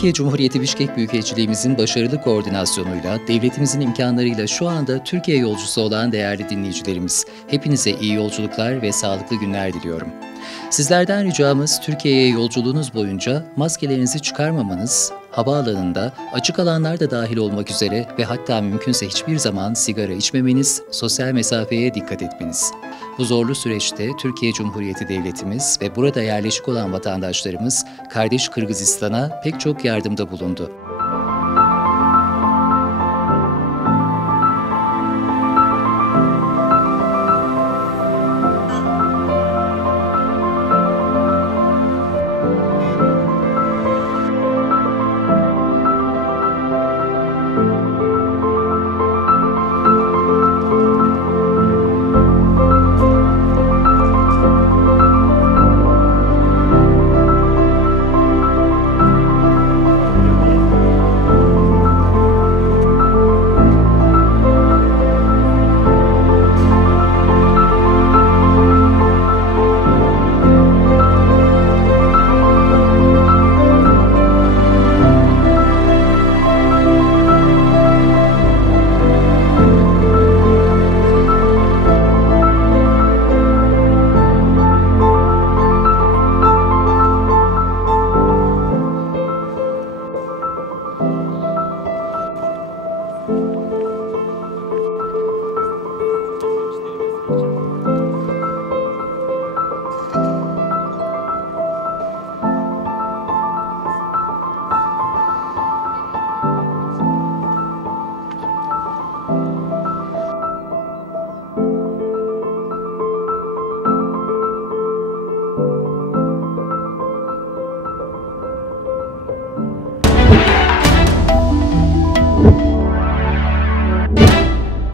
Türkiye Cumhuriyeti Bişkek Büyükelçiliğimizin başarılı koordinasyonuyla, devletimizin imkanlarıyla şu anda Türkiye yolcusu olan değerli dinleyicilerimiz, hepinize iyi yolculuklar ve sağlıklı günler diliyorum. Sizlerden ricamız Türkiye'ye yolculuğunuz boyunca maskelerinizi çıkarmamanız, havaalanında, açık alanlarda dahil olmak üzere ve hatta mümkünse hiçbir zaman sigara içmemeniz, sosyal mesafeye dikkat etmeniz. Bu zorlu süreçte Türkiye Cumhuriyeti Devletimiz ve burada yerleşik olan vatandaşlarımız kardeş Kırgızistan'a pek çok yardımda bulundu.